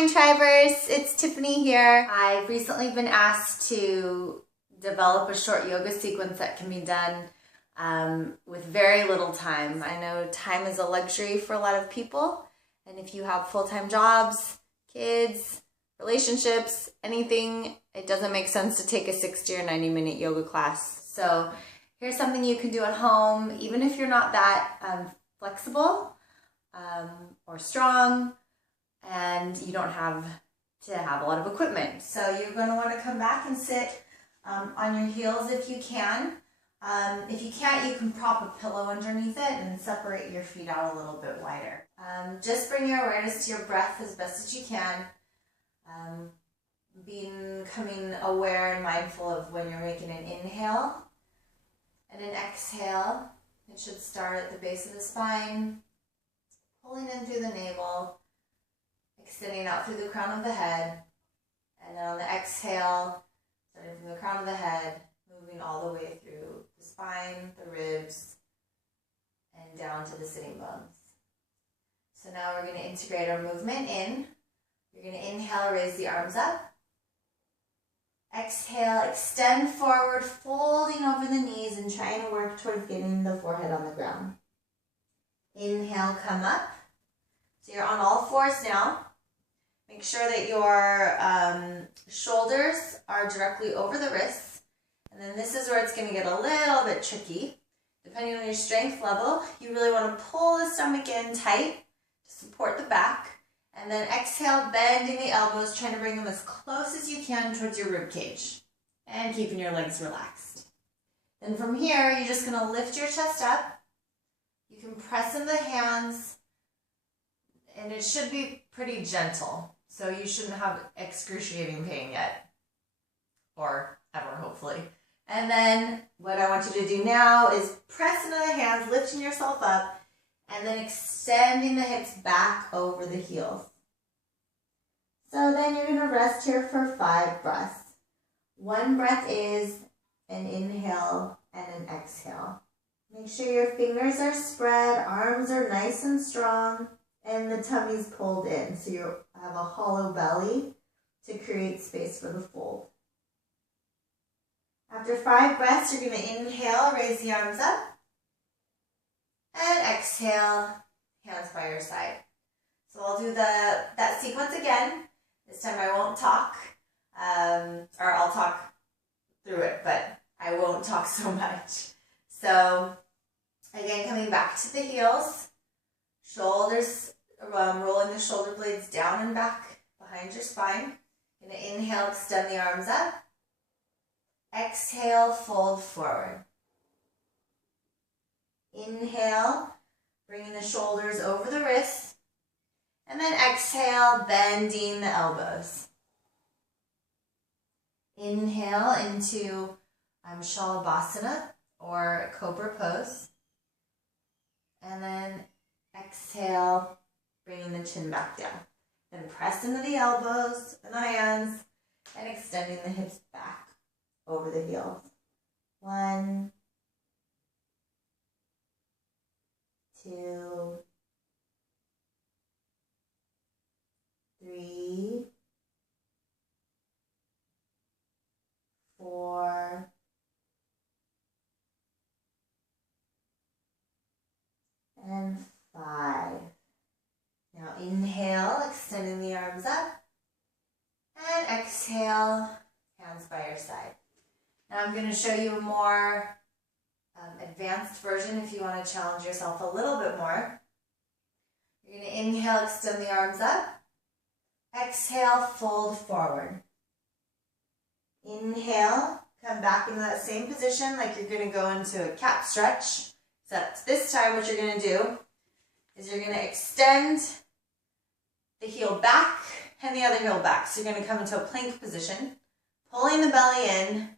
Shine Tribers, it's Tiffany here. I've recently been asked to develop a short yoga sequence that can be done with very little time. I know time is a luxury for a lot of people, and if you have full-time jobs, kids, relationships, anything, it doesn't make sense to take a 60 or 90-minute yoga class. So here's something you can do at home, even if you're not that flexible or strong, and you don't have to have a lot of equipment. So you're going to want to come back and sit on your heels if you can. If you can't, you can prop a pillow underneath it and separate your feet out a little bit wider. Just bring your awareness to your breath as best as you can. Becoming aware and mindful of when you're making an inhale and an exhale. It should start at the base of the spine, pulling in through the navel, extending out through the crown of the head, and then on the exhale, starting from the crown of the head, moving all the way through the spine, the ribs, and down to the sitting bones. So now we're going to integrate our movement in. You're going to inhale, raise the arms up. Exhale, extend forward, folding over the knees and trying to work towards getting the forehead on the ground. Inhale, come up. So you're on all fours now. Make sure that your shoulders are directly over the wrists. And then this is where it's going to get a little bit tricky. Depending on your strength level, you really want to pull the stomach in tight to support the back. And then exhale, bending the elbows, trying to bring them as close as you can towards your rib cage. And keeping your legs relaxed. Then from here, you're just going to lift your chest up. You can press in the hands. And it should be pretty gentle. So you shouldn't have excruciating pain yet. Or ever, hopefully. And then what I want you to do now is press into the hands, lifting yourself up, and then extending the hips back over the heels. So then you're going to rest here for 5 breaths. 1 breath is an inhale and an exhale. Make sure your fingers are spread, arms are nice and strong, and the tummy's pulled in. So you have a hollow belly to create space for the fold. After 5 breaths, you're going to inhale, raise the arms up. And exhale, hands by your side. So I'll do that sequence again. This time I won't talk, or I'll talk through it, but I won't talk so much. So again, coming back to the heels, shoulders, rolling the shoulder blades down and back behind your spine. You're going to inhale, extend the arms up. Exhale, fold forward. Inhale, bringing the shoulders over the wrists. And then exhale, bending the elbows. Inhale into Shalabhasana or Cobra Pose. And then exhale, bringing the chin back down. Then press into the elbows and the hands and extending the hips back over the heels. 1, 2, 3, 4, and 5. Now inhale, extending the arms up, and exhale, hands by your side. Now I'm going to show you a more advanced version if you want to challenge yourself a little bit more. You're going to inhale, extend the arms up. Exhale, fold forward. Inhale, come back into that same position like you're going to go into a cat stretch. Except this time what you're going to do is you're going to extend the heel back and the other heel back. So you're going to come into a plank position, pulling the belly in.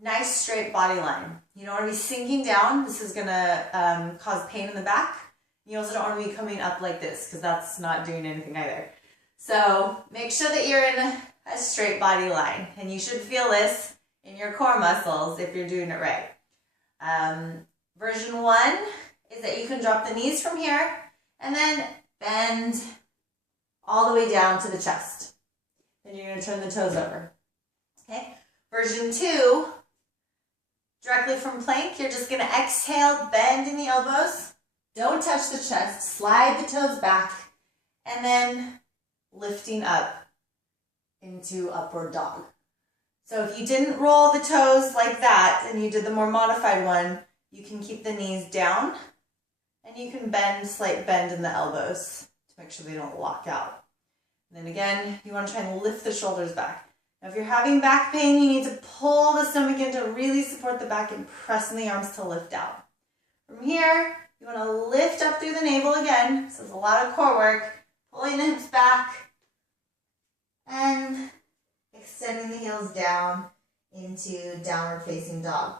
Nice straight body line. You don't want to be sinking down. This is going to cause pain in the back. You also don't want to be coming up like this because that's not doing anything either. So make sure that you're in a straight body line. And you should feel this in your core muscles if you're doing it right. Version 1 is that you can drop the knees from here and then bend all the way down to the chest. Then you're going to turn the toes over. Okay. Version 2, directly from plank, you're just going to exhale, bend in the elbows. Don't touch the chest. Slide the toes back. And then lifting up into upward dog. So if you didn't roll the toes like that and you did the more modified one, you can keep the knees down and you can bend, slight bend in the elbows to make sure they don't lock out. And then again, you want to try and lift the shoulders back. Now if you're having back pain, you need to pull the stomach in to really support the back and press in the arms to lift out. From here, you want to lift up through the navel again. So it's a lot of core work. Pulling the hips back and extending the heels down into downward facing dog.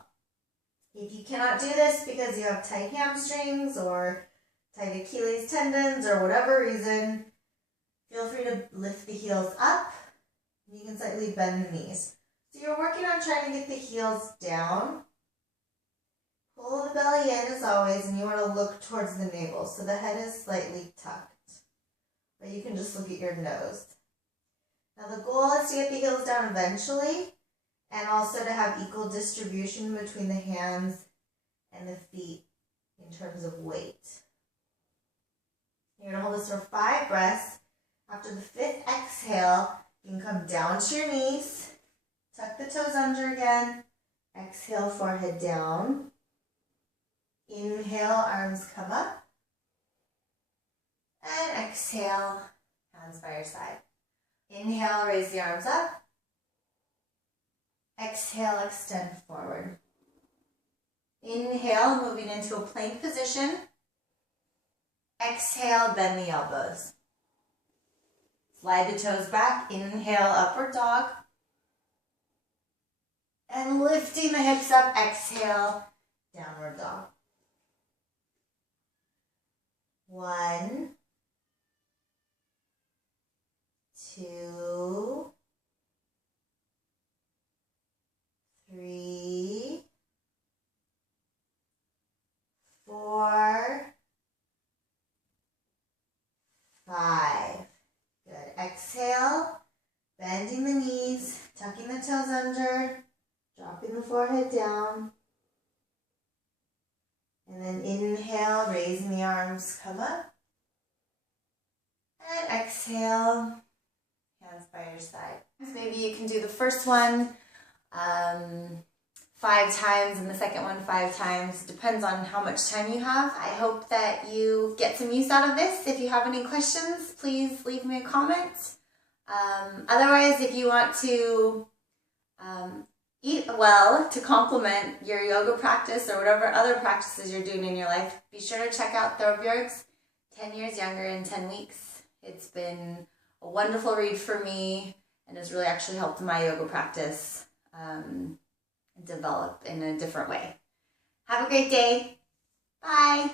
If you cannot do this because you have tight hamstrings or tight Achilles tendons or whatever reason, feel free to lift the heels up. You can slightly bend the knees. So you're working on trying to get the heels down. Pull the belly in as always, and you want to look towards the navel. So the head is slightly tucked. Or you can just look at your nose. Now the goal is to get the heels down eventually, and also to have equal distribution between the hands and the feet in terms of weight. You're going to hold this for 5 breaths. After the 5th exhale, you can come down to your knees, tuck the toes under again, exhale, forehead down. Inhale, arms come up. And exhale, hands by your side. Inhale, raise the arms up. Exhale, extend forward. Inhale, moving into a plank position. Exhale, bend the elbows. Slide the toes back. Inhale, upward dog. And lifting the hips up, exhale, downward dog. 1, 2, 3, 4, 5. Good. Exhale, bending the knees, tucking the toes under, dropping the forehead down. And then inhale, raising the arms, come up. And exhale, hands by your side. Maybe you can do the first one 5 times and the second one 5 times. Depends on how much time you have. I hope that you get some use out of this. If you have any questions, please leave me a comment. Otherwise, if you want to eat well to complement your yoga practice or whatever other practices you're doing in your life, be sure to check out Thorebjørg's 10 Years Younger in 10 Weeks. It's been a wonderful read for me and has really actually helped my yoga practice develop in a different way. Have a great day. Bye.